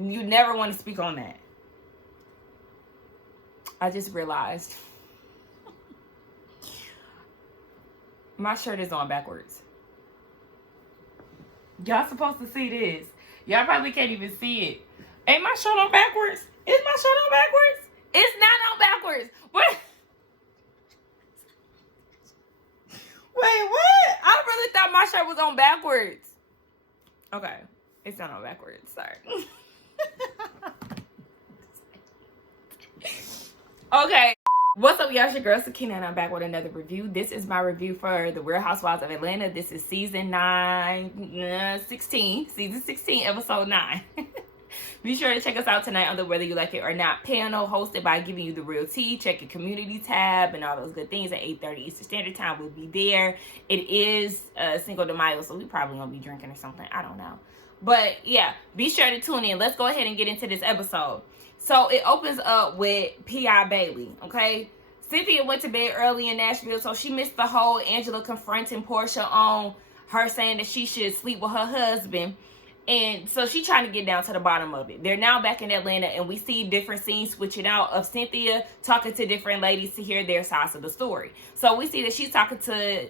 You never want to speak on that. I just realized my shirt is on backwards. Y'all supposed to see this. Y'all probably can't even see it. Ain't my shirt on backwards? Is my shirt on backwards? It's not on backwards. What? Wait, what? I really thought my shirt was on backwards. Okay. It's not on backwards. Sorry. Okay. What's up, y'all? It's your girl, Sakina, and I'm back with another review. This is my review for The Real Housewives of Atlanta. This is season 16, episode 9. Be sure to check us out tonight on the Whether You Like It or Not panel, hosted by Giving You the Real Tea. Check your community tab and all those good things at 8:30 Eastern Standard Time. We'll be there. It is Cinco de Mayo, so we probably gonna be drinking or something. I don't know. But yeah, be sure to tune in. Let's go ahead and get into this episode. So it opens up with P.I. Bailey, okay? Cynthia went to bed early in Nashville, so she missed the whole Angela confronting Porsha on her saying that she should sleep with her husband. And so she's trying to get down to the bottom of it. They're now back in Atlanta, and we see different scenes switching out of Cynthia talking to different ladies to hear their sides of the story. So we see that she's talking to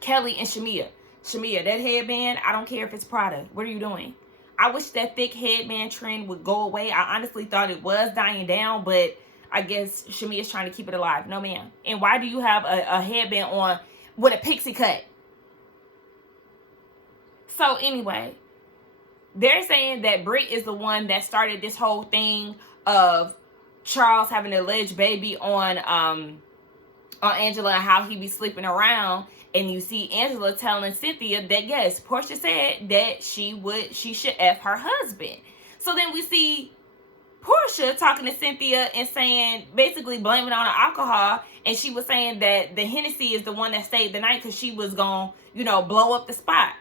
Kelly and Shamia. Shamia, that headband, I don't care if it's Prada. What are you doing? I wish that thick headband trend would go away. I honestly thought it was dying down, but I guess Shamia's trying to keep it alive. No, ma'am. And why do you have a headband on with a pixie cut? So anyway, they're saying that Britt is the one that started this whole thing of Charles having an alleged baby on Angela and how he be sleeping around. And you see Angela telling Cynthia that, yes, Porsha said that she should F her husband. So then we see Porsha talking to Cynthia and saying, basically blaming on the alcohol. And she was saying that the Hennessy is the one that stayed the night because she was going to, blow up the spot.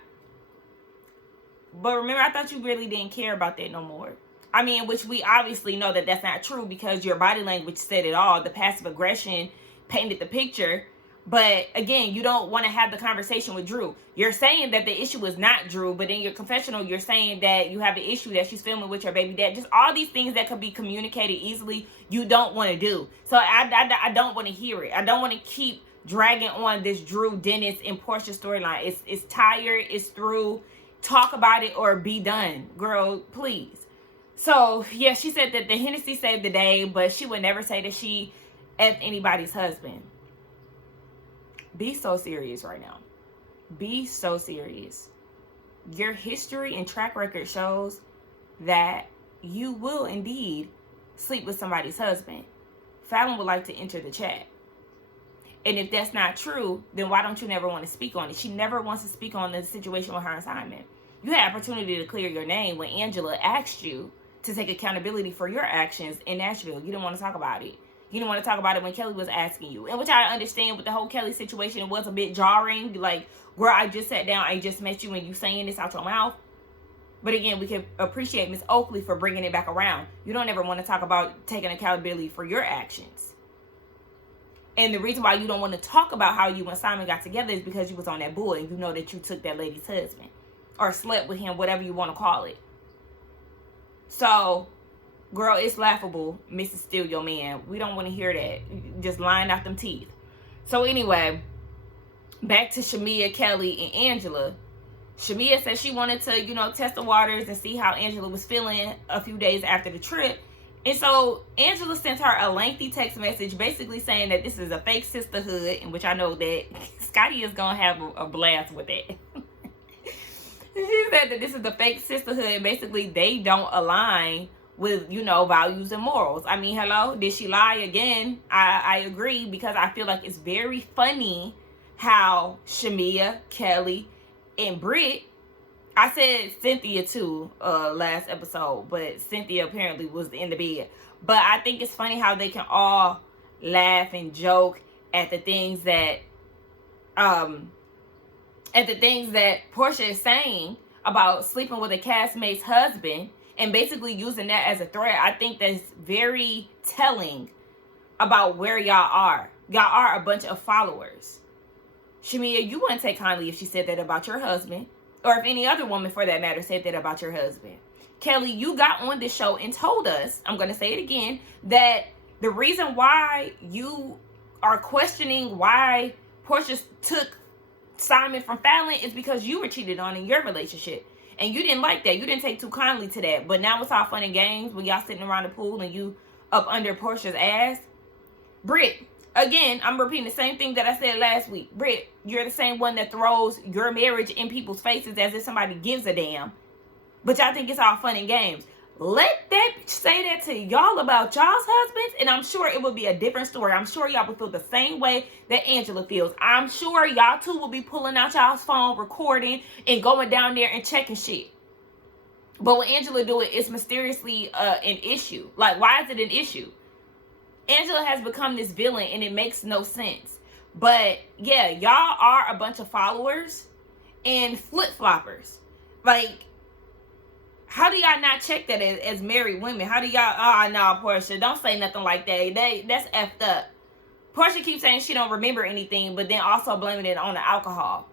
But remember, I thought you really didn't care about that no more. I mean, which we obviously know that that's not true because your body language said it all. The passive aggression painted the picture. But again, you don't want to have the conversation with Drew. You're saying that the issue is not Drew, but in your confessional, you're saying that you have an issue that she's filming with your baby dad. Just all these things that could be communicated easily, you don't want to do. So I don't want to hear it. I don't want to keep dragging on this Drew, Dennis, and Porsha storyline. It's tired. It's through. Talk about it or be done. Girl, please. So, yeah, she said that the Hennessy saved the day, but she would never say that she F anybody's husband. Be so serious right now. Be so serious. Your history and track record shows that you will indeed sleep with somebody's husband. Fallon would like to enter the chat. And if that's not true, then why don't you never want to speak on it? She never wants to speak on the situation with her assignment. You had opportunity to clear your name when Angela asked you to take accountability for your actions in Nashville. You didn't want to talk about it. You didn't want to talk about it when Kelly was asking you. And which I understand with the whole Kelly situation, it was a bit jarring. Like, girl, I just sat down, I just met you and you saying this out your mouth. But again, we can appreciate Miss Oakley for bringing it back around. You don't ever want to talk about taking accountability for your actions. And the reason why you don't want to talk about how you and Simon got together is because you was on that bull and you know that you took that lady's husband. Or slept with him, whatever you want to call it. So, girl, it's laughable. Mrs. Steal your man. We don't want to hear that. Just lying out them teeth. So anyway, back to Shamia, Kelly, and Angela. Shamia said she wanted to, test the waters and see how Angela was feeling a few days after the trip. And so Angela sent her a lengthy text message basically saying that this is a fake sisterhood, in which I know that Scotty is going to have a blast with it. She said that this is the fake sisterhood and basically they don't align with, values and morals. I mean, hello, did she lie again? I agree because I feel like it's very funny how Shamia, Kelly, and Britt, I said Cynthia too last episode, but Cynthia apparently was in the bed. But I think it's funny how they can all laugh and joke at the things that Porsha is saying about sleeping with a castmate's husband and basically using that as a threat. I think that's very telling about where y'all are. Y'all are a bunch of followers. Shamia, you wouldn't take kindly if she said that about your husband, or if any other woman for that matter said that about your husband. Kelly, you got on this show and told us, I'm going to say it again, that the reason why you are questioning why Porsha took Simon from Fallon is because you were cheated on in your relationship. And you didn't like that. You didn't take too kindly to that. But now it's all fun and games when y'all sitting around the pool and you up under Porsha's ass. Britt, again, I'm repeating the same thing that I said last week. Britt, you're the same one that throws your marriage in people's faces as if somebody gives a damn. But y'all think it's all fun and games. Let that bitch say that to y'all about y'all's husbands, and I'm sure it will be a different story. I'm sure y'all will feel the same way that Angela feels. I'm sure y'all too will be pulling out y'all's phone, recording, and going down there and checking shit. But when Angela do it, it's mysteriously an issue. Like, why is it an issue? Angela has become this villain, and it makes no sense. But yeah, y'all are a bunch of followers and flip-floppers. Like, how do y'all not check that as married women? How do y'all, no, Porsha, don't say nothing like that. That's effed up. Porsha keeps saying she don't remember anything, but then also blaming it on the alcohol.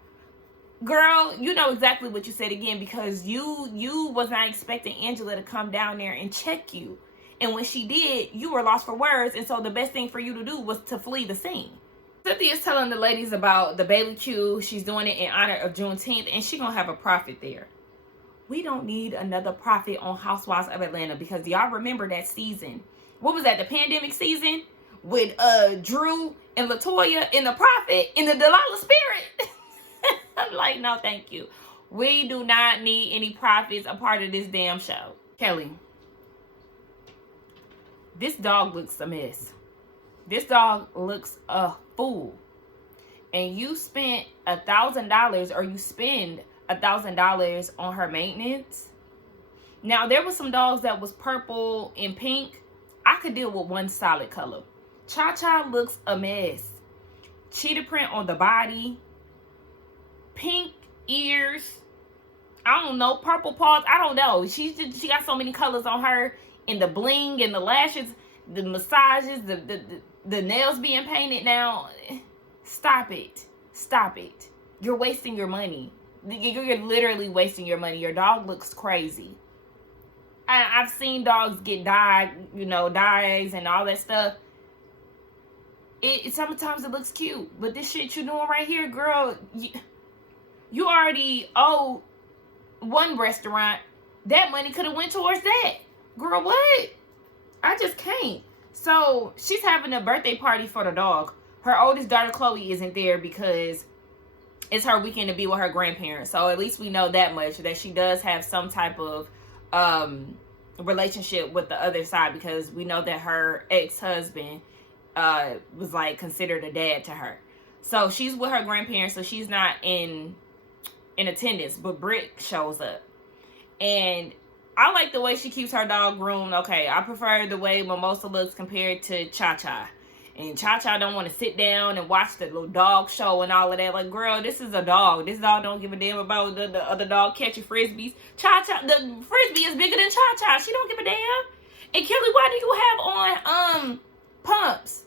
Girl, you know exactly what you said again, because you was not expecting Angela to come down there and check you. And when she did, you were lost for words, and so the best thing for you to do was to flee the scene. Cynthia's telling the ladies about the Bailey Q. She's doing it in honor of Juneteenth, and she's going to have a profit there. We don't need another prophet on Housewives of Atlanta, because y'all remember that season. What was that? The pandemic season with Drew and LaToya and the prophet in the Delilah spirit. I'm like, no, thank you. We do not need any prophets a part of this damn show. Kelly, this dog looks a mess. This dog looks a fool. And you spent $1,000, or you spend $1,000 on her maintenance. Now, there were some dogs that was purple and pink. I could deal with one solid color. Cha-Cha looks a mess. Cheetah print on the body. Pink ears. I don't know. Purple paws. I don't know. She got so many colors on her. And the bling and the lashes. The massages. The nails being painted now. Stop it. Stop it. You're wasting your money. You're literally wasting your money. Your dog looks crazy. I've seen dogs get dyes and all that stuff. Sometimes it looks cute, but this shit you doing right here, girl, you already owe one restaurant. That money could have went towards that. Girl, what? I just can't. So she's having a birthday party for the dog. Her oldest daughter, Chloe, isn't there because it's her weekend to be with her grandparents. So at least we know that much, that she does have some type of relationship with the other side, because we know that her ex-husband was like considered a dad to her. So she's with her grandparents, so she's not in attendance, but Britt shows up. And I like the way she keeps her dog groomed. Okay, I prefer the way Mimosa looks compared to Cha-Cha. And Cha-Cha don't want to sit down and watch the little dog show and all of that. Like, girl, this is a dog. This dog don't give a damn about the other dog catching frisbees. Cha-Cha, the frisbee is bigger than Cha-Cha. She don't give a damn. And Kelly, why do you have on pumps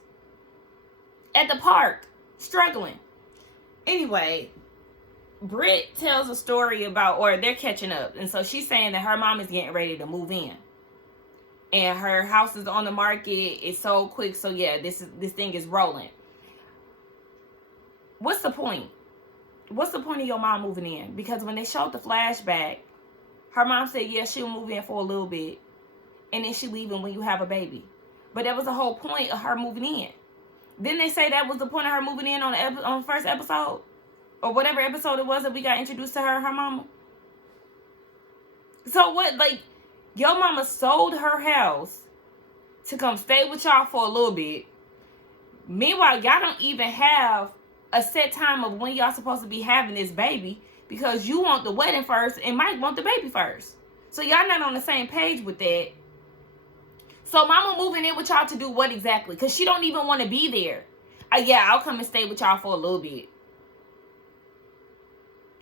at the park struggling? Anyway, Britt tells a story about, or they're catching up. And so she's saying that her mom is getting ready to move in. And her house is on the market. It's sold quick. So yeah, this thing is rolling. What's the point? What's the point of your mom moving in? Because when they showed the flashback, her mom said, yeah, she'll move in for a little bit. And then she leaving when you have a baby. But that was the whole point of her moving in. Didn't they say that was the point of her moving in on the first episode? Or whatever episode it was that we got introduced to her mama? So what, like, your mama sold her house to come stay with y'all for a little bit. Meanwhile, y'all don't even have a set time of when y'all supposed to be having this baby, because you want the wedding first and Mike want the baby first. So y'all not on the same page with that. So mama moving in with y'all to do what exactly? Because she don't even want to be there. Yeah, I'll come and stay with y'all for a little bit.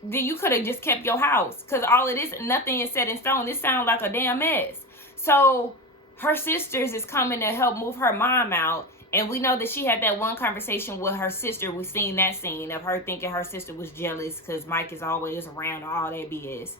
Then you could have just kept your house, because all of this, nothing is set in stone. This sounds like a damn mess. So her sisters is coming to help move her mom out, and we know that she had that one conversation with her sister. We seen that scene of her thinking her sister was jealous because Mike is always around, all that BS.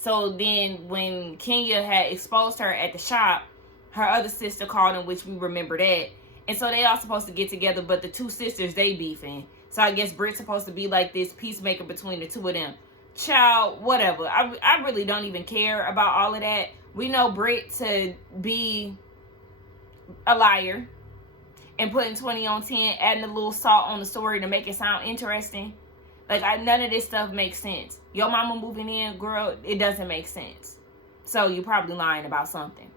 So then when Kenya had exposed her at the shop, her other sister called him, which we remember that. And so they all supposed to get together, but the two sisters, they beefing. So I guess Britt's supposed to be like this peacemaker between the two of them. Child, whatever. I really don't even care about all of that. We know Britt to be a liar and putting 20 on 10, adding a little salt on the story to make it sound interesting. Like, none of this stuff makes sense. Your mama moving in, girl, it doesn't make sense. So you're probably lying about something.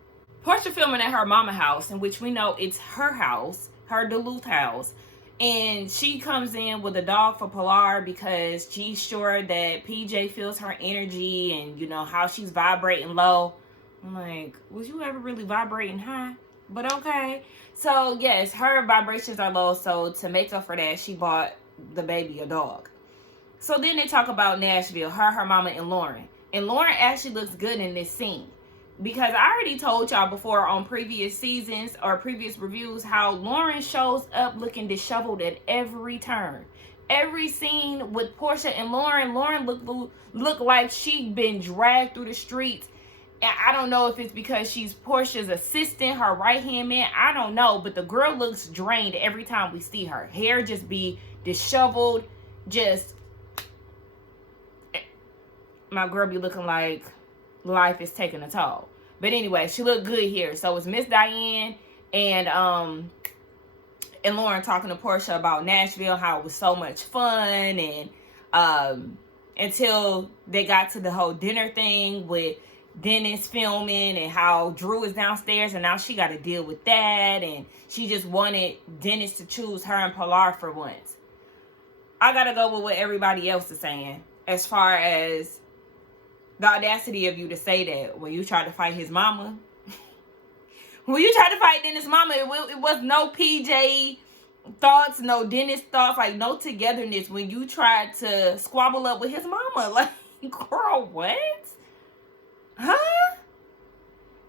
Porsha filming at her mama house, in which we know it's her house, her Duluth house. And she comes in with a dog for Pilar because she's sure that PJ feels her energy and, you know, how she's vibrating low. I'm like, was you ever really vibrating high? But okay. So, yes, her vibrations are low. So, to make up for that, she bought the baby a dog. So, then they talk about Nashville, her mama, and Lauren. And Lauren actually looks good in this scene. Because I already told y'all before on previous seasons or previous reviews how Lauren shows up looking disheveled at every turn. Every scene with Porsha and Lauren look like she'd been dragged through the streets. And I don't know if it's because she's Porsha's assistant, her right-hand man. I don't know. But the girl looks drained every time we see her. Hair just be disheveled. Just, my girl be looking like life is taking a toll. But anyway, she looked good here. So it's Miss Diane and Lauren talking to Porsha about Nashville, how it was so much fun, and until they got to the whole dinner thing with Dennis filming and how Drew is downstairs and now she got to deal with that, and she just wanted Dennis to choose her and Pilar for once. I gotta go with what everybody else is saying as far as the audacity of you to say that when you tried to fight his mama. When you tried to fight Dennis' mama, it was no PJ thoughts, no Dennis thoughts, like no togetherness when you tried to squabble up with his mama. Like, girl, what? Huh?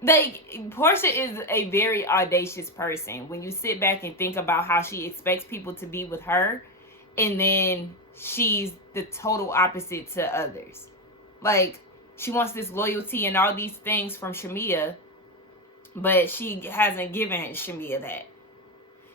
Like, Porsha is a very audacious person. When you sit back and think about how she expects people to be with her, and then she's the total opposite to others. Like, she wants this loyalty and all these things from Shamia, but she hasn't given Shamia that.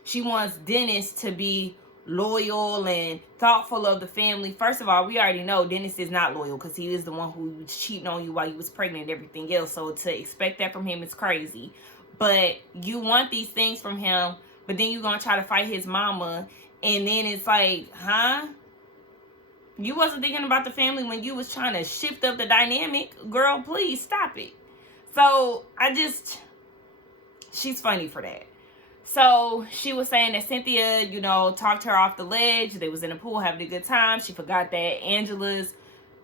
She wants Dennis to be loyal and thoughtful of the family. First of all, we already know Dennis is not loyal because he is the one who was cheating on you while you was pregnant and everything else. So to expect that from him is crazy. But you want these things from him, but then you're going to try to fight his mama. And then it's like, huh? You wasn't thinking about the family when you was trying to shift up the dynamic. Girl, please stop it. So, she's funny for that. So, she was saying that Cynthia, you know, talked her off the ledge. They was in the pool having a good time. She forgot that Angela's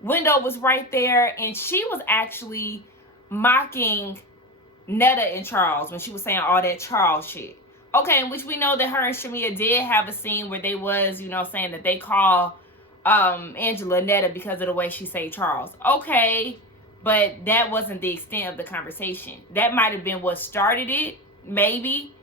window was right there. And she was actually mocking Netta and Charles when she was saying all that Charles shit. Okay, in which we know that her and Shamia did have a scene where they was, you know, saying that they call Angela Netta because of the way she say Charles. Okay, but that wasn't the extent of the conversation. That might have been what started it, maybe.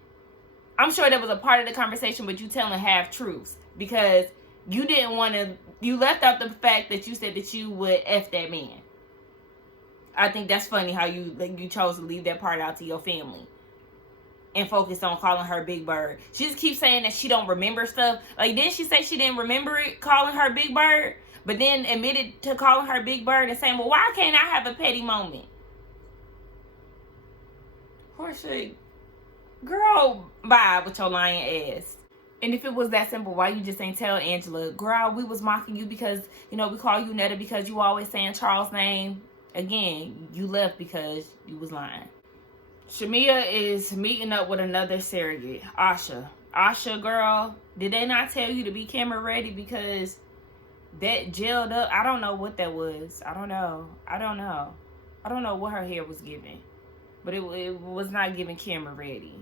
I'm sure that was a part of the conversation, but you telling half truths because you didn't want to, you left out the fact that you said that you would F that man. I think that's funny how you chose to leave that part out to your family and focus on calling her Big Bird. She just keeps saying that she don't remember stuff. Like, didn't she say she didn't remember it, calling her Big Bird? But then admitted to calling her Big Bird and saying, well, why can't I have a petty moment? Porsha, girl, bye with your lying ass. And if it was that simple, why you just ain't tell Angela, girl, we was mocking you because, you know, we call you Netta because you always saying Charles' name. Again, you left because you was lying. Shamia is meeting up with another surrogate, Asha. Asha, girl, did they not tell you to be camera ready because that gelled up? I don't know what that was. I don't know what her hair was giving. But it was not giving camera ready.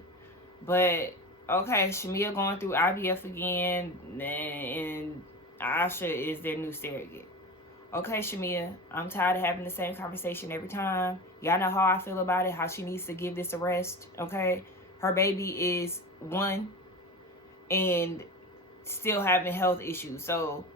But, okay, Shamia going through IVF again, and Asha is their new surrogate. Okay, Shamia, I'm tired of having the same conversation every time. Y'all know how I feel about it, how she needs to give this a rest, okay? Her baby is 1 and still having health issues, so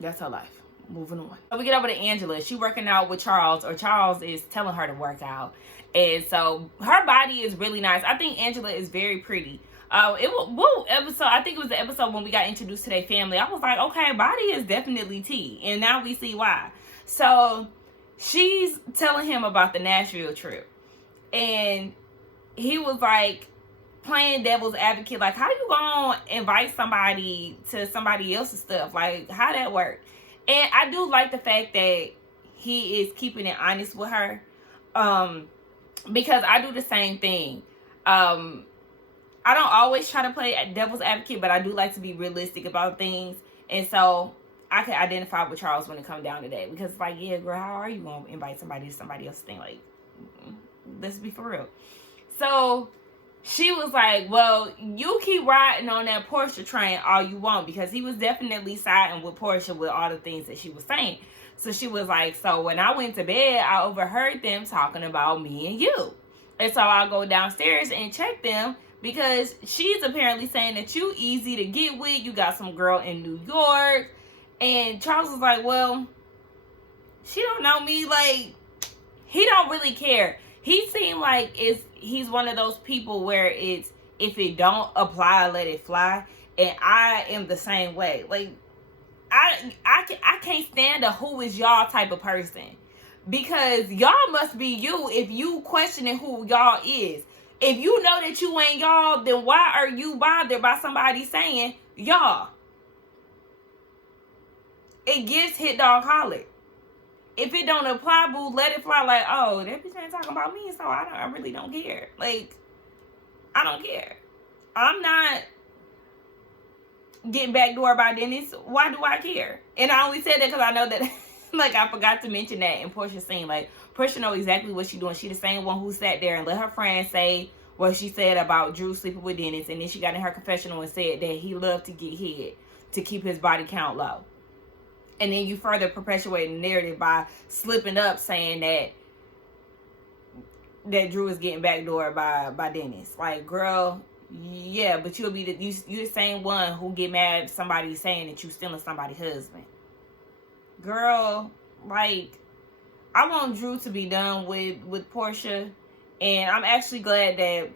that's her life. moving on. So we get over to Angela. She working out with Charles, or Charles is telling her to work out. And so her body is really nice. I think Angela is very pretty. Episode, I think it was the episode when we got introduced to their family. I was like, okay, body is definitely tea. And now we see why. So she's telling him about the Nashville trip. And he was like playing devil's advocate, like, how you gonna invite somebody to somebody else's stuff? Like, how that work? And I do like the fact that he is keeping it honest with her. Because I do the same thing. I don't always try to play devil's advocate, but I do like to be realistic about things. And so I can identify with Charles when it comes down to that. Because it's like, yeah, girl, how are you going to invite somebody to somebody else's thing? Like, let's be for real. So she was like, well, you keep riding on that Porsha train all you want, because he was definitely siding with Porsha with all the things that she was saying. So she was like, so when I went to bed, I overheard them talking about me and you. And so I'll go downstairs and check them, because she's apparently saying that you easy to get with. You got some girl in New York. And Charles was like, well, she don't know me. Like, he don't really care. He seemed like he's one of those people where it's, if it don't apply, let it fly. And I am the same way. Like, I can't stand a who is y'all type of person. Because y'all must be you if you questioning who y'all is. If you know that you ain't y'all, then why are you bothered by somebody saying y'all? It gives hit dog holler. If it don't apply, boo, let it fly. Like, oh, that bitch ain't talking about me, so I really don't care. Like, I don't care. I'm not getting backdoored by Dennis. Why do I care? And I only said that because I know that, like, I forgot to mention that in Porsha's scene. Like, Porsha know exactly what she's doing. She the same one who sat there and let her friend say what she said about Drew sleeping with Dennis. And then she got in her confessional and said that he loved to get hit to keep his body count low. And then you further perpetuate the narrative by slipping up saying that Drew is getting backdoored by Dennis. Like, girl, yeah, but you'll be you the same one who get mad if somebody's saying that you stealing somebody's husband. Girl, like, I want Drew to be done with Porsha. And I'm actually glad that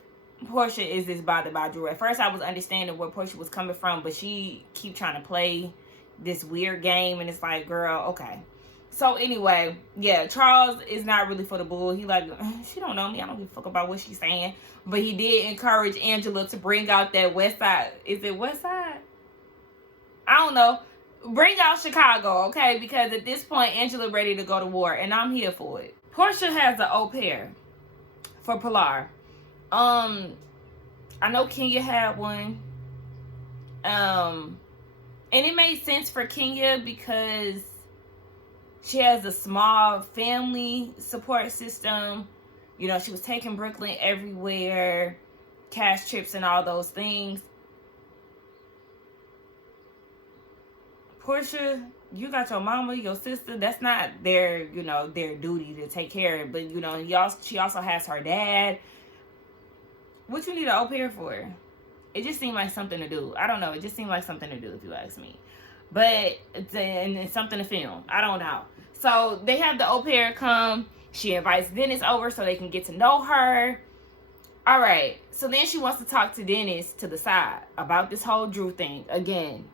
Porsha is this bothered by Drew. At first, I was understanding where Porsha was coming from, but she keep trying to play this weird game, and it's like, girl, okay. So anyway, yeah, Charles is not really for the bull. He like, she don't know me. I don't give a fuck about what she's saying. But he did encourage Angela to bring out that West Side. Is it West Side? I don't know. Bring out Chicago, okay? Because at this point, Angela ready to go to war, and I'm here for it. Porsha has an au pair for Pilar. I know Kenya had one. And it made sense for Kenya because she has a small family support system. You know, she was taking Brooklyn everywhere, cash trips and all those things. Porsha, you got your mama, your sister. That's not their, you know, their duty to take care of. But, you know, she also has her dad. What you need an au pair for? It just seemed like something to do. I don't know. It just seemed like something to do, if you ask me. But it's something to film. I don't know. So they have the au pair come. She invites Dennis over so they can get to know her. All right. So then she wants to talk to Dennis to the side about this whole Drew thing again.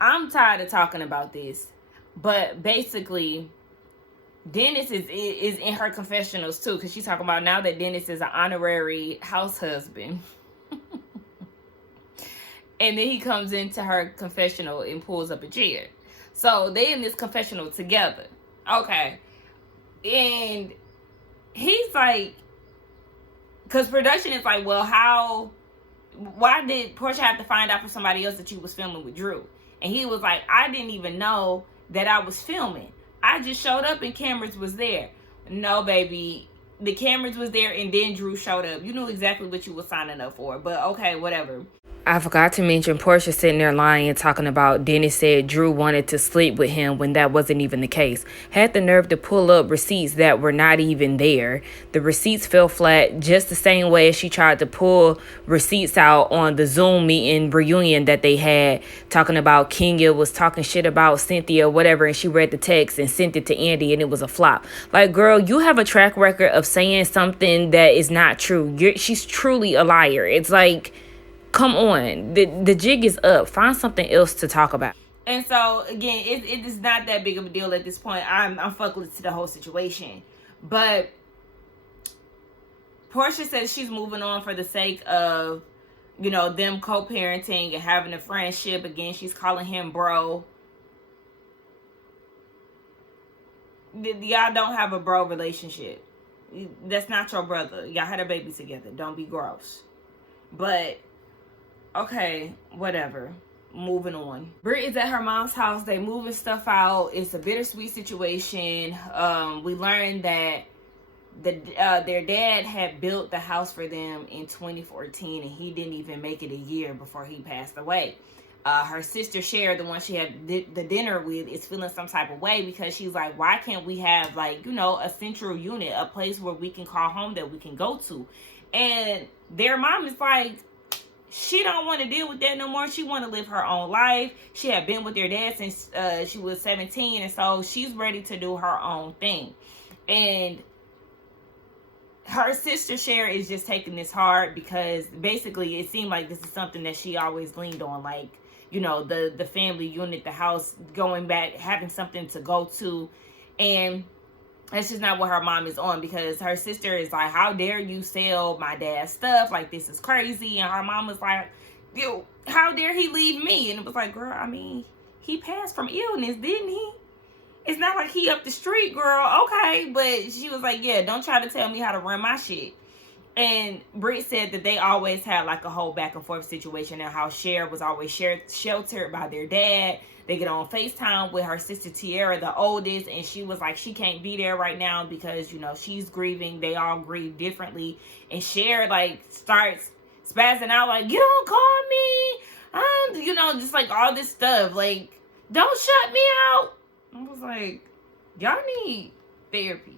I'm tired of talking about this, but basically, Dennis is in her confessionals too, because she's talking about now that Dennis is an honorary house husband. And then he comes into her confessional and pulls up a chair. So they in this confessional together. Okay. And he's like, because production is like, well, why did Porsha have to find out from somebody else that you was filming with Drew? And he was like, I didn't even know that I was filming. I just showed up and cameras was there. No, baby. The cameras was there and then Drew showed up. You knew exactly what you were signing up for. But okay, whatever. I forgot to mention Porsha sitting there lying, talking about Dennis said Drew wanted to sleep with him when that wasn't even the case. Had the nerve to pull up receipts that were not even there. The receipts fell flat just the same way as she tried to pull receipts out on the Zoom meeting reunion that they had, talking about Kenya was talking shit about Cynthia, whatever, and she read the text and sent it to Andy and it was a flop. Like, girl, you have a track record of saying something that is not true. She's truly a liar. It's like, come on, the jig is up. Find something else to talk about. And so again, it is not that big of a deal at this point. I'm fuckless to the whole situation, but Porsha says she's moving on for the sake of, you know, them co-parenting and having a friendship. Again, she's calling him bro. Y'all don't have a bro relationship. That's not your brother. Y'all had a baby together. Don't be gross. But okay, whatever. Moving on. Britt is at her mom's house. They moving stuff out. It's a bittersweet situation. We learned that their dad had built the house for them in 2014, and he didn't even make it a year before he passed away. Her sister Cher, the one she had the dinner with, is feeling some type of way because she's like, why can't we have, like, you know, a central unit, a place where we can call home that we can go to? And their mom is like, she don't want to deal with that no more. She want to live her own life. She had been with their dad since she was 17, and so she's ready to do her own thing. And her sister Cher is just taking this hard because basically it seemed like this is something that she always leaned on, like, you know, the family unit, the house, going back, having something to go to. And that's just not what her mom is on, because her sister is like, how dare you sell my dad's stuff? Like, this is crazy. And her mom was like, yo, how dare he leave me? And it was like, girl, I mean, he passed from illness, didn't he? It's not like he up the street, girl. Okay. But she was like, yeah, don't try to tell me how to run my shit. And Britt said that they always had like a whole back and forth situation, and how Cher was always sheltered by their dad. They get on FaceTime with her sister Tiara, the oldest, and she was like, she can't be there right now because, you know, she's grieving. They all grieve differently. And Cher, like, starts spazzing out, like, you don't call me. You know, just like all this stuff. Like, don't shut me out. I was like, y'all need therapy.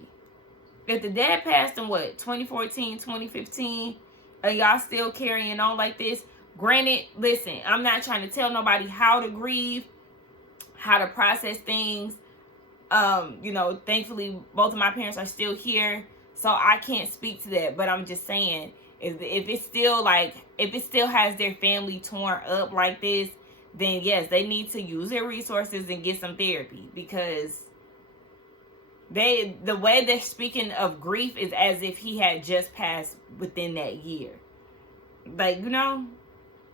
If the dad passed in, what, 2014, 2015, and y'all still carrying on like this, granted, listen, I'm not trying to tell nobody how to grieve, how to process things. You know, thankfully both of my parents are still here, so I can't speak to that. But I'm just saying, if it's still like, if it still has their family torn up like this, then yes, they need to use their resources and get some therapy, because the way they're speaking of grief is as if he had just passed within that year. Like, you know,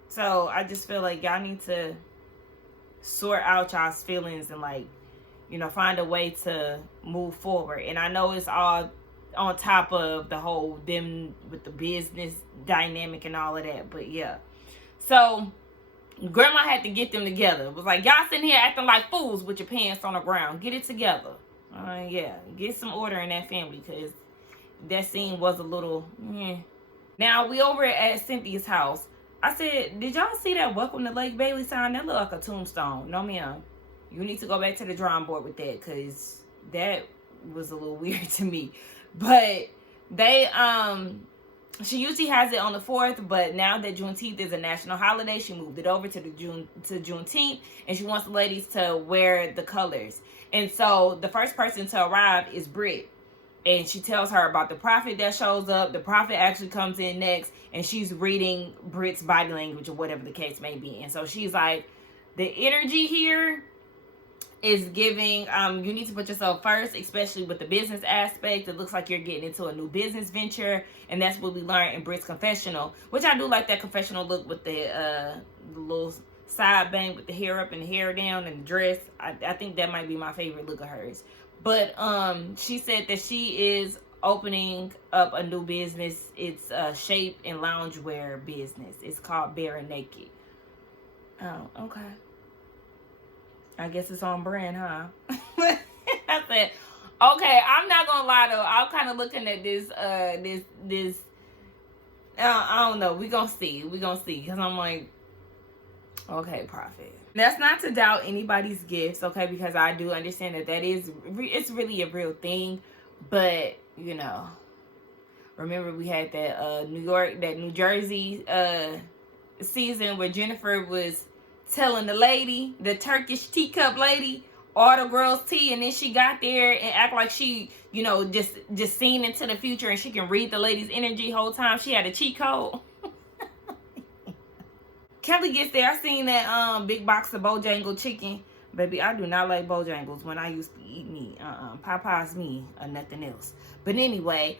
so I just feel like y'all need to sort out y'all's feelings and, like, you know, find a way to move forward. And I know it's all on top of the whole them with the business dynamic and all of that, but yeah. So grandma had to get them together. It was like, y'all sitting here acting like fools with your pants on the ground. Get it together. Yeah, get some order in that family, because that scene was a little Now we over at Cynthia's house. I said, did y'all see that welcome to Lake Bailey sign? That look like a tombstone. No, ma'am. You need to go back to the drawing board with that, because that was a little weird to me. But they she usually has it on the 4th, but now that Juneteenth is a national holiday, she moved it over to Juneteenth, and she wants the ladies to wear the colors. And so the first person to arrive is Britt, and she tells her about the prophet that shows up. The prophet actually comes in next, and she's reading Britt's body language or whatever the case may be. And so she's like, the energy here is giving, you need to put yourself first, especially with the business aspect. It looks like you're getting into a new business venture, and that's what we learned in Britt's confessional, which I do like that confessional look with the little side bang with the hair up and the hair down and the dress. I think that might be my favorite look of hers. But she said that she is opening up a new business. It's a shape and loungewear business. It's called Bare and Naked. Oh, okay. I guess it's on brand, huh? I said, okay, I'm not gonna lie though. I'm kind of looking at this, I don't know. We gonna see. Because I'm like, Okay, Prophet. That's not to doubt anybody's gifts, okay, because I do understand that it's really a real thing. But, you know, remember we had that New Jersey season where Jennifer was telling the Turkish teacup lady, all the girls tea, and then she got there and act like she, you know, just seen into the future and she can read the lady's energy whole time. She had a cheat code. Kelly gets there. I seen that big box of Bojangle chicken. Baby, I do not like Bojangles when I used to eat meat. Popeye's me or nothing else. But anyway,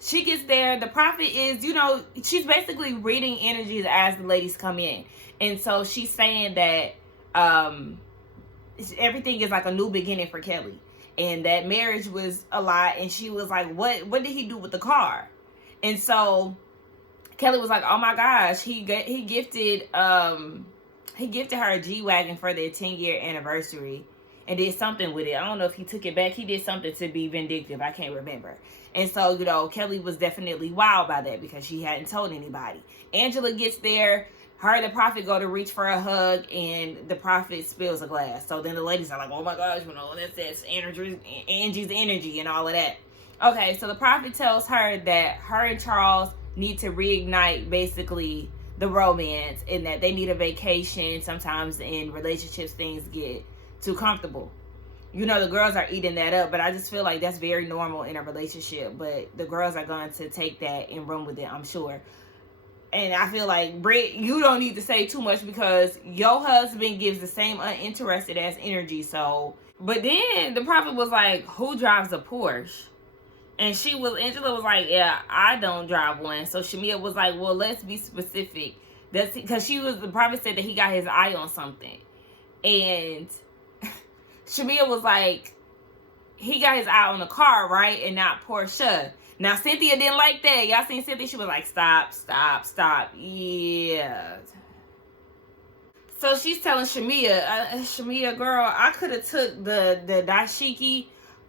she gets there. The Prophet is, you know, she's basically reading energies as the ladies come in. And so she's saying that everything is like a new beginning for Kelly. And that marriage was a lot. And she was like, what did he do with the car? And so Kelly was like, oh my gosh, he gifted her a G-Wagon for their 10-year anniversary and did something with it. I don't know if he took it back. He did something to be vindictive. I can't remember. And so, you know, Kelly was definitely wild by that because she hadn't told anybody. Angela gets there. Her and the Prophet go to reach for a hug, and the Prophet spills a glass. So then the ladies are like, oh my gosh, you know, that's Angie's energy and all of that. Okay, so the Prophet tells her that her and Charles need to reignite basically the romance and that they need a vacation. Sometimes in relationships things get too comfortable. You know, the girls are eating that up, but I just feel like that's very normal in a relationship. But the girls are going to take that and run with it, I'm sure. And I feel like, Britt, you don't need to say too much because your husband gives the same uninterested ass energy. So, but then the Prophet was like, who drives a Porsche? And Angela was like, yeah, I don't drive one. So Shamia was like, well, let's be specific. That's because the Prophet said that he got his eye on something. And Shamia was like, he got his eye on the car, right? And not Porsha. Now, Cynthia didn't like that. Y'all seen Cynthia? She was like, stop. Yeah. So she's telling Shamia, girl, I could have took the dashiki,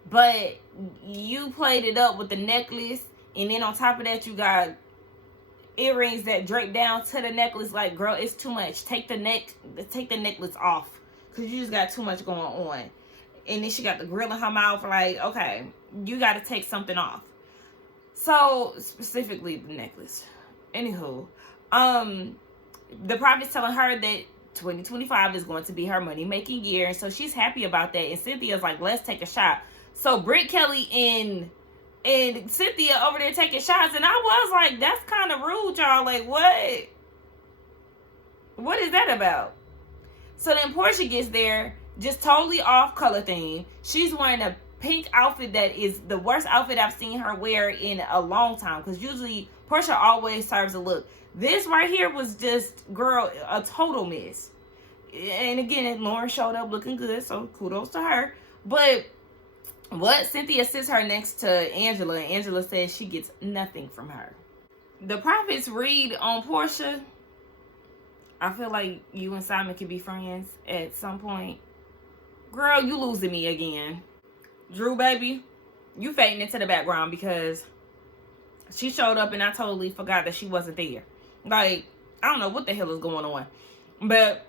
but you played it up with the necklace, and then on top of that, you got earrings that drape down to the necklace. Like, girl, it's too much. Take the necklace off, because you just got too much going on. And then she got the grill in her mouth. Like, okay, you got to take something off. So, specifically the necklace. Anywho, the Prophet's telling her that 2025 is going to be her money-making year, and so she's happy about that. And Cynthia's like, let's take a shot. So Britt, Kelly, and Cynthia over there taking shots, and I was like, that's kind of rude, y'all. Like, what? What is that about? So then Porsha gets there, just totally off color theme. She's wearing a pink outfit that is the worst outfit I've seen her wear in a long time, because usually Porsha always serves a look. This right here was just, girl, a total miss. And again, Lauren showed up looking good, so kudos to her. But what? Cynthia sits her next to Angela, and Angela says she gets nothing from her. The Prophet's read on Porsha, I feel like you and Simon could be friends at some point. Girl, you losing me again. Drew, baby, you fading into the background because she showed up and I totally forgot that she wasn't there. Like, I don't know what the hell is going on. But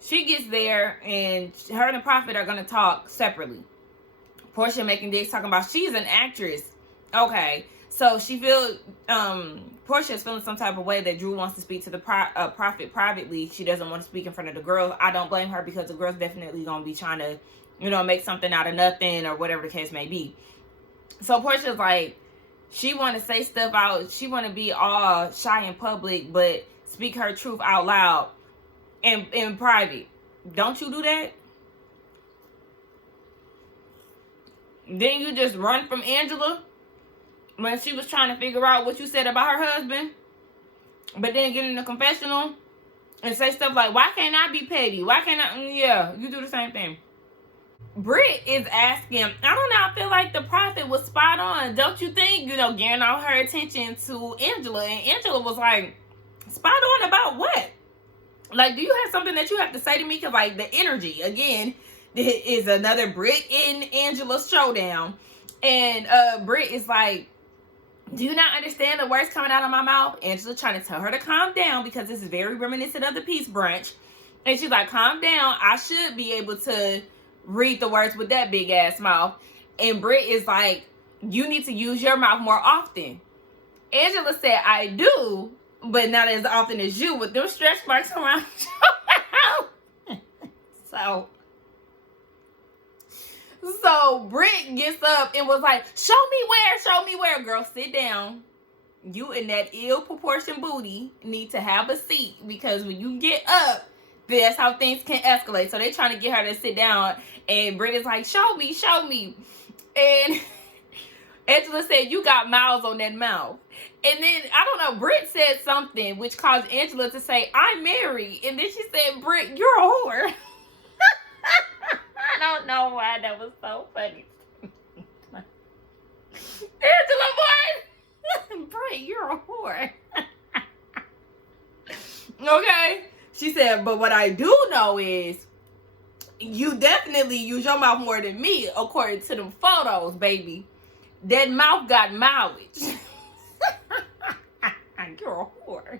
she gets there and her and the Prophet are going to talk separately. Porsha making digs talking about she's an actress. Okay, so she feels Porsha is feeling some type of way that Drew wants to speak to the Prophet privately. She doesn't want to speak in front of the girls. I don't blame her because the girls definitely gonna be trying to, you know, make something out of nothing or whatever the case may be. So Porsha's like, she want to say stuff out. She want to be all shy in public, but speak her truth out loud in private. Don't you do that? Then you just run from Angela when she was trying to figure out what you said about her husband, but then get in the confessional and say stuff like, why can't I be petty? Why can't I? Yeah, you do the same thing. Britt is asking, I don't know, I feel like the Prophet was spot on. Don't you think, you know, getting all her attention to Angela? And Angela was like, spot on about what? Like, do you have something that you have to say to me? Because, like, the energy, again, is another Britt in Angela's showdown. And Britt is like, Do you not understand the words coming out of my mouth? Angela trying to tell her to calm down because this is very reminiscent of the peace brunch. And she's like, calm down. I should be able to read the words with that big ass mouth. And Britt is like, you need to use your mouth more often. Angela said, I do, but not as often as you with them stretch marks around your mouth. So Britt gets up and was like, show me where. Girl, sit down. You and that ill-proportioned booty need to have a seat, because when you get up, that's how things can escalate. So they trying to get her to sit down, and Britt is like, show me. And Angela said, you got miles on that mouth. And then, I don't know, Britt said something which caused Angela to say, I'm married. And then she said, Britt, you're a whore. I don't know why that was so funny. Angela, what? Britt, you're a whore. Okay. She said, but what I do know is you definitely use your mouth more than me, according to them photos, baby. That mouth got mileage. You're a whore.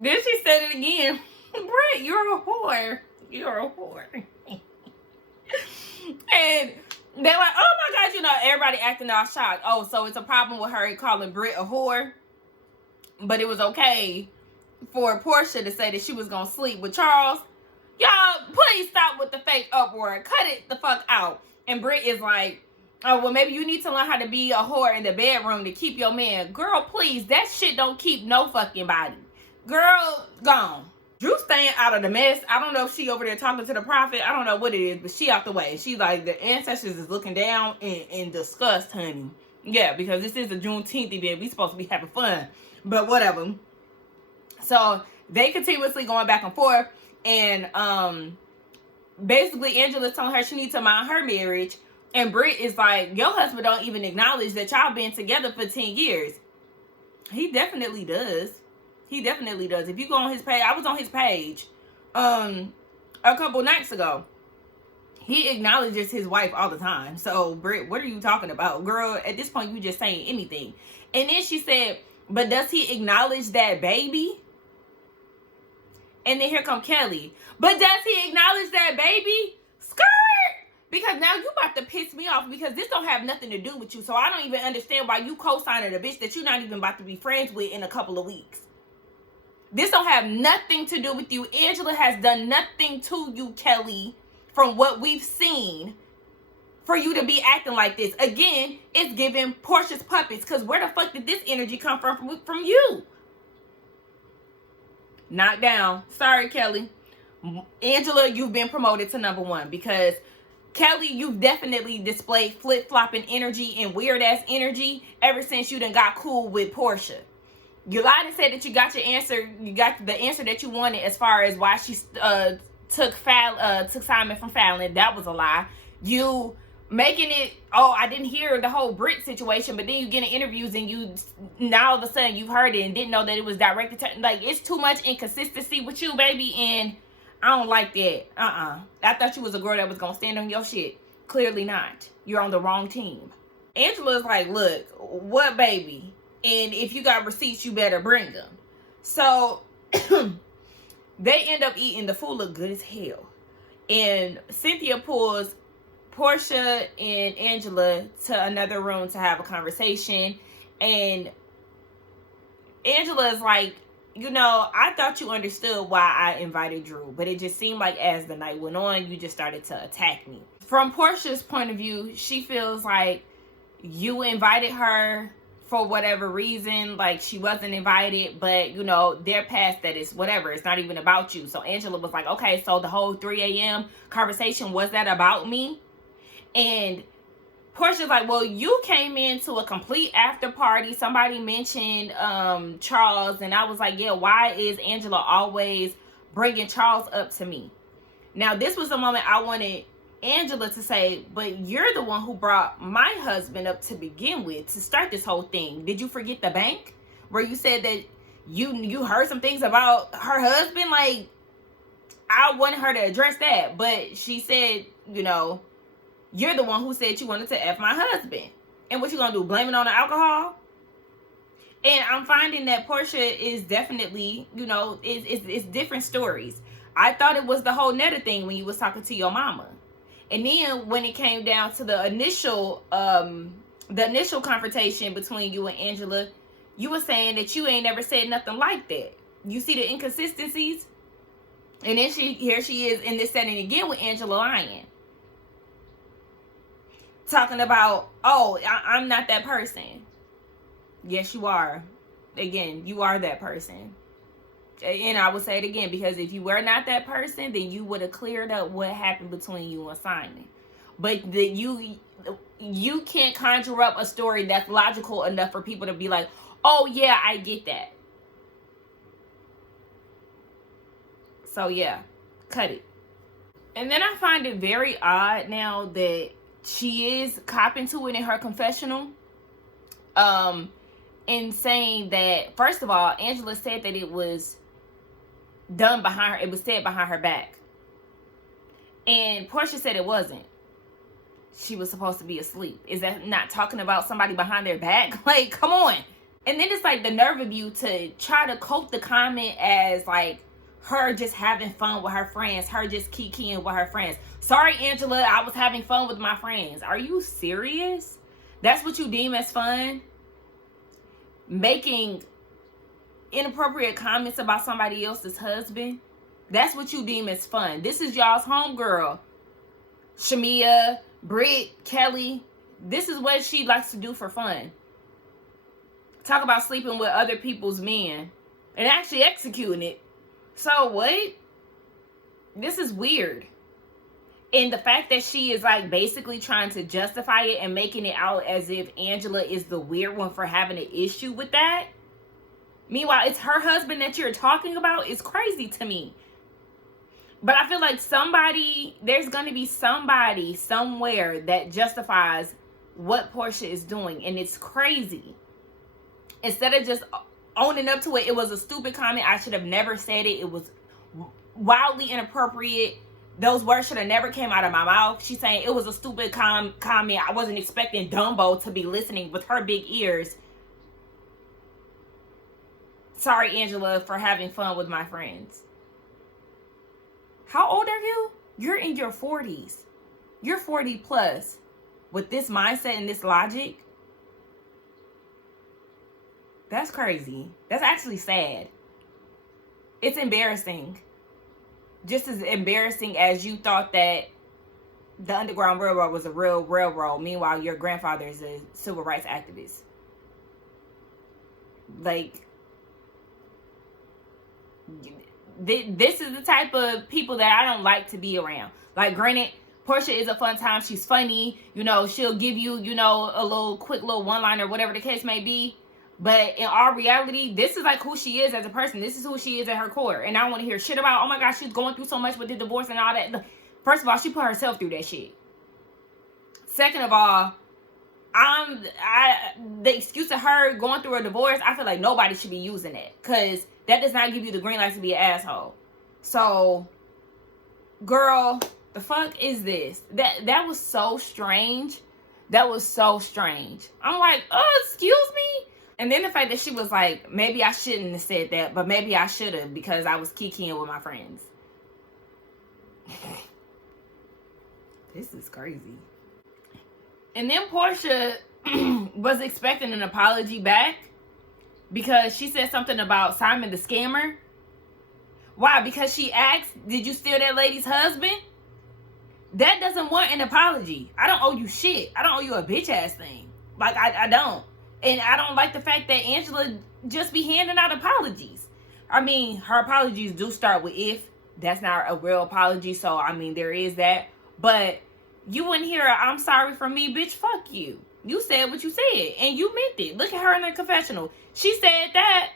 Then she said it again. Britt, you're a whore. You're a whore. And they're like, oh my God, you know, everybody acting all shocked. Oh, so it's a problem with her calling Britt a whore. But it was okay for Porsha to say that she was going to sleep with Charles. Y'all, please stop with the fake uproar. Cut it the fuck out. And Britt is like, oh, well, maybe you need to learn how to be a whore in the bedroom to keep your man. Girl, please, that shit don't keep no fucking body. Girl, gone. Drew staying out of the mess. I don't know if she over there talking to the prophet. I don't know what it is, but she out the way. She like, the ancestors is looking down in disgust, honey. Yeah, because this is a Juneteenth event. We supposed to be having fun. But whatever. So, they continuously going back and forth. And, basically, Angela's telling her she needs to mind her marriage. And Britt is like, your husband don't even acknowledge that y'all been together for 10 years. He definitely does. He definitely does. If you go on his page, I was on his page a couple nights ago. He acknowledges his wife all the time. So, Britt, what are you talking about? Girl, at this point, you just saying anything. And then she said, but does he acknowledge that baby? And then here come Kelly. But does he acknowledge that baby? Skirt! Because now you about to piss me off, because this don't have nothing to do with you. So I don't even understand why you co-signing a bitch that you're not even about to be friends with in a couple of weeks. This don't have nothing to do with you. Angela has done nothing to you, Kelly, from what we've seen, for you to be acting like this. Again, it's giving Porsha's puppets, because where the fuck did this energy come from you? Knock down. Sorry, Kelly. Angela, you've been promoted to #1, because Kelly, you've definitely displayed flip-flopping energy and weird-ass energy ever since you done got cool with Porsha. You lied and said that you got your answer. You got the answer that you wanted as far as why she took Simon from Fallon. That was a lie. You making it, oh, I didn't hear the whole Brit situation, but then you get in interviews and you, now all of a sudden you've heard it and didn't know that it was directed to, like, it's too much inconsistency with you, baby, and I don't like that. I thought you was a girl that was gonna stand on your shit. Clearly not. You're on the wrong team. Angela's like, look, what baby? And if you got receipts, you better bring them. So they end up eating. The food look good as hell. And Cynthia pulls Porsha and Angela to another room to have a conversation. And Angela is like, you know, I thought you understood why I invited Drew, but it just seemed like as the night went on, you just started to attack me. From Porsha's point of view, she feels like you invited her for whatever reason, like she wasn't invited, but you know, they're past that. It's whatever. It's not even about you. So Angela was like, okay, so the whole 3 a.m. conversation, was that about me? And Porsha's like, well, you came into a complete after party. Somebody mentioned Charles, and I was like, yeah, why is Angela always bringing Charles up to me? Now, this was a moment I wanted Angela to say, but you're the one who brought my husband up to begin with, to start this whole thing. Did you forget the bank where you said that you heard some things about her husband? Like, I wanted her to address that, but she said, you know, you're the one who said you wanted to F my husband. And what you gonna do? Blame it on the alcohol? And I'm finding that Porsha is definitely, you know, it's different stories. I thought it was the whole Netta thing when you was talking to your mama. And then when it came down to the initial confrontation between you and Angela, you were saying that you ain't never said nothing like that. You see the inconsistencies? And then here she is in this setting again with Angela lying. Talking about, oh, I'm not that person. Yes, you are. Again, you are that person. And I will say it again, because if you were not that person, then you would have cleared up what happened between you and Simon. But you can't conjure up a story that's logical enough for people to be like, oh yeah, I get that. So yeah, cut it. And then I find it very odd now that she is copping to it in her confessional. In saying that, first of all, Angela said that it was done behind her. It was said behind her back. And Porsha said it wasn't. She was supposed to be asleep. Is that not talking about somebody behind their back? Like, come on. And then it's like the nerve of you to try to cope the comment as like her just having fun with her friends. Her just kikiing with her friends. Sorry, Angela, I was having fun with my friends. Are you serious? That's what you deem as fun? Making inappropriate comments about somebody else's husband? That's what you deem as fun. This is y'all's homegirl. Shamia, Britt, Kelly. This is what she likes to do for fun. Talk about sleeping with other people's men and actually executing it. So what? This is weird. And the fact that she is like basically trying to justify it and making it out as if Angela is the weird one for having an issue with that. Meanwhile, it's her husband that you're talking about. Is crazy to me. But I feel like there's going to be somebody somewhere that justifies what Porsha is doing. And it's crazy. Instead of just owning up to it, it was a stupid comment. I should have never said it. It was wildly inappropriate. Those words should have never came out of my mouth. She's saying it was a stupid comment. I wasn't expecting Dumbo to be listening with her big ears. Sorry, Angela, for having fun with my friends. How old are you? You're in your 40s. You're 40 plus. With this mindset and this logic. That's crazy. That's actually sad. It's embarrassing. Just as embarrassing as you thought that the Underground Railroad was a real railroad. Meanwhile, your grandfather is a civil rights activist. Like, this is the type of people that I don't like to be around. Like, granted, Porsha is a fun time. She's funny. You know, she'll give you, you know, a quick little one-liner, whatever the case may be. But in all reality, this is like who she is as a person. This is who she is at her core. And I don't want to hear shit about, oh my gosh, she's going through so much with the divorce and all that. First of all, she put herself through that shit. Second of all, the excuse of her going through a divorce, I feel like nobody should be using it. Because that does not give you the green light to be an asshole. So, girl, the fuck is this? That was so strange. That was so strange. I'm like, oh, excuse me? And then the fact that she was like, maybe I shouldn't have said that, but maybe I should have because I was kikiing with my friends. This is crazy. And then Porsha was expecting an apology back because she said something about Simon the scammer. Why? Because she asked, did you steal that lady's husband? That doesn't want an apology. I don't owe you shit. I don't owe you a bitch ass thing. Like, I don't. And I don't like the fact that Angela just be handing out apologies. I mean, her apologies do start with if. That's not a real apology. So, I mean, there is that. But you wouldn't hear a, I'm sorry for me, bitch, fuck you. You said what you said. And you meant it. Look at her in the confessional. She said that.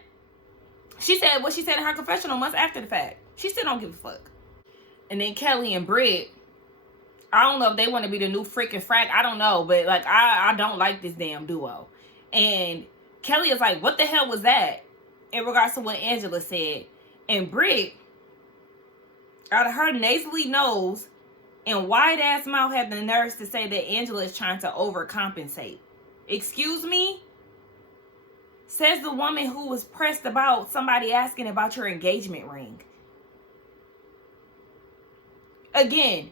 She said what she said in her confessional months after the fact. She still don't give a fuck. And then Kelly and Britt, I don't know if they want to be the new freaking frack. I don't know. But, like, I don't like this damn duo. And Kelly is like, what the hell was that? In regards to what Angela said. And Britt, out of her nasally nose and wide-ass mouth, had the nerves to say that Angela is trying to overcompensate. Excuse me? Says the woman who was pressed about somebody asking about your engagement ring. Again,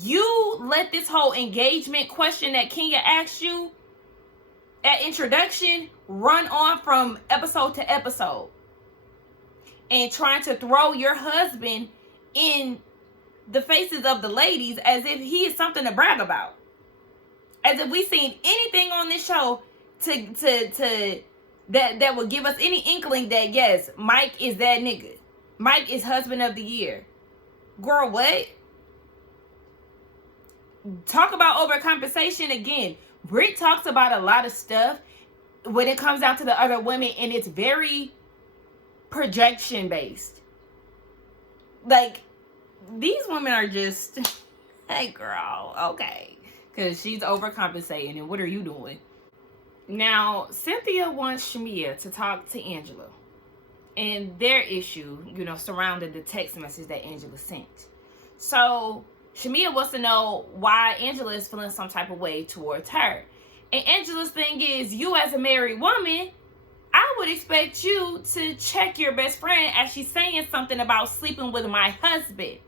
you let this whole engagement question that Kenya asked you at introduction run on from episode to episode. And trying to throw your husband in the faces of the ladies as if he is something to brag about. As if we seen anything on this show that would give us any inkling that yes, Mike is that nigga. Mike is husband of the year. Girl, what? Talk about overcompensation again. Britt talks about a lot of stuff when it comes down to the other women, and it's very projection based. Like, these women are just, hey girl, okay. Because she's overcompensating, and what are you doing? Now, Cynthia wants Shamia to talk to Angela. And their issue, surrounding the text message that Angela sent. So, Shamia wants to know why Angela is feeling some type of way towards her. And Angela's thing is, you as a married woman, I would expect you to check your best friend as she's saying something about sleeping with my husband.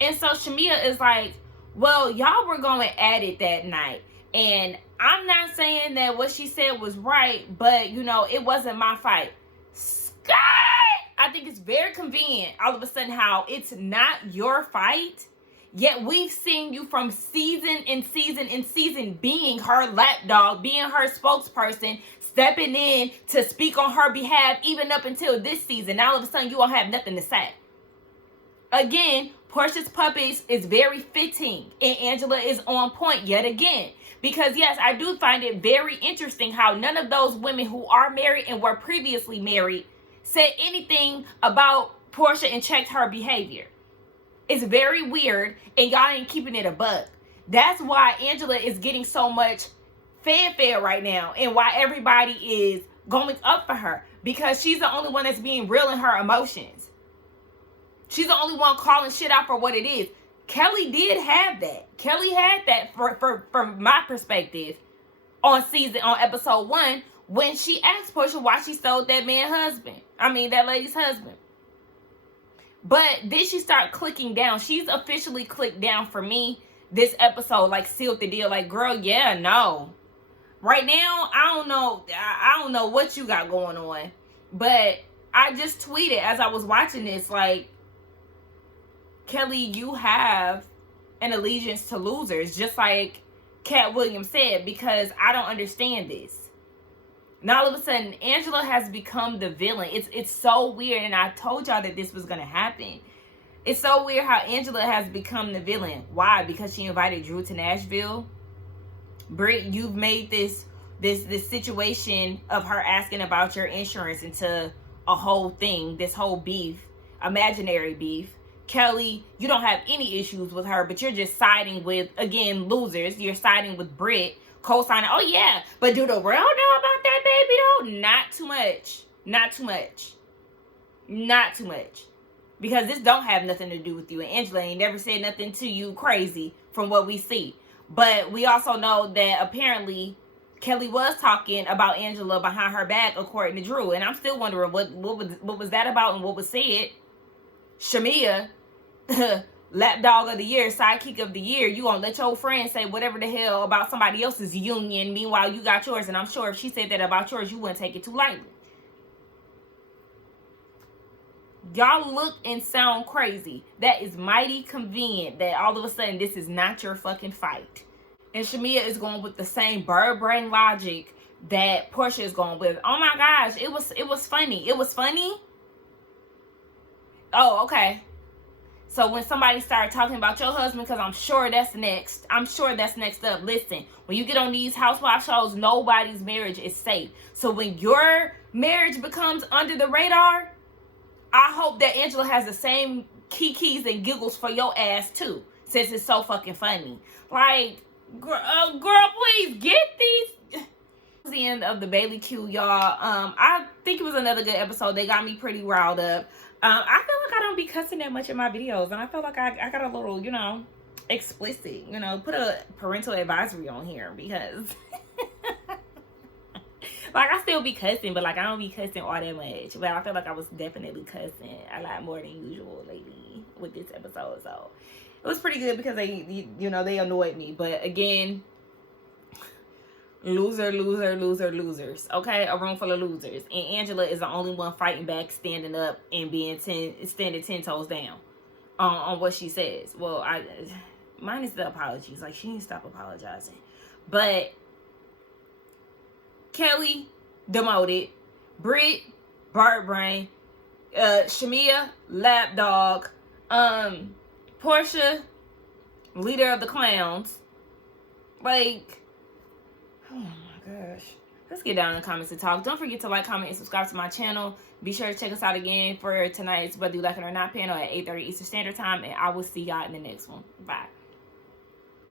And so Shamia is like, well, y'all were going at it that night. And I'm not saying that what she said was right, but, it wasn't my fight. Sky! I think it's very convenient all of a sudden how it's not your fight. Yet we've seen you from season and season and season being her lapdog, being her spokesperson, stepping in to speak on her behalf, even up until this season. Now all of a sudden you don't have nothing to say. Again, Porsha's puppets is very fitting, and Angela is on point yet again. Because yes, I do find it very interesting how none of those women who are married and were previously married said anything about Porsha and checked her behavior. It's very weird, and y'all ain't keeping it a buck. That's why Angela is getting so much fanfare right now, and why everybody is going up for her, because she's the only one that's being real in her emotions. She's the only one calling shit out for what it is. Kelly did have that. Kelly had that from my perspective on episode 1 when she asked Porsha why she stole that that lady's husband. But then she started clicking down. She's officially clicked down for me this episode, like sealed the deal. Like, girl, yeah, no. Right now, I don't know what you got going on. But I just tweeted as I was watching this, like, Kelly, you have an allegiance to losers, just like Cat Williams said, because I don't understand this. Now all of a sudden, Angela has become the villain. It's so weird, and I told y'all that this was going to happen. It's so weird how Angela has become the villain. Why? Because she invited Drew to Nashville. Britt, you've made this situation of her asking about your insurance into a whole thing, this whole beef, imaginary beef. Kelly, you don't have any issues with her, but you're just siding with, again, losers. You're siding with Britt. Co-signing, oh yeah, but do the world know about that baby though? Not too much. Not too much. Not too much. Because this don't have nothing to do with you. And Angela ain't never said nothing to you crazy from what we see. But we also know that apparently Kelly was talking about Angela behind her back, according to Drew. And I'm still wondering what was that about and what was said. Shamia, lapdog of the year, sidekick of the year, you gonna let your friend say whatever the hell about somebody else's union, meanwhile you got yours, and I'm sure if she said that about yours, you wouldn't take it too lightly. Y'all look and sound crazy. That is mighty convenient that all of a sudden this is not your fucking fight. And Shamia is going with the same bird brain logic that Porsha is going with. Oh my gosh, it was funny. It was funny. Oh, okay. So when somebody started talking about your husband, because I'm sure that's next up. Listen, when you get on these Housewives shows, nobody's marriage is safe. So when your marriage becomes under the radar, I hope that Angela has the same kikis and giggles for your ass too, since it's so fucking funny. Like, girl, please get these. The end of the Bailey Q, y'all. I think it was another good episode. They got me pretty riled up. I feel like I don't be cussing that much in my videos, and I feel like I got a little, explicit, put a parental advisory on here, because like I still be cussing, but like I don't be cussing all that much. But I feel like I was definitely cussing a lot more than usual lately with this episode. So it was pretty good because they, you know, they annoyed me. But again, losers. Okay, a room full of losers, and Angela is the only one fighting back, standing up, and standing 10 toes down on what she says. Well, minus the apologies. Like, she needs to stop apologizing. But Kelly, demoted. Britt, Bart Brain. Shamia, lapdog. Porsha, leader of the clowns. Like, oh my gosh. Let's get down in the comments and talk. Don't forget to like, comment, and subscribe to my channel. Be sure to check us out again for tonight's Whether You Like It or Not panel at 8:30 Eastern Standard Time. And I will see y'all in the next one. Bye.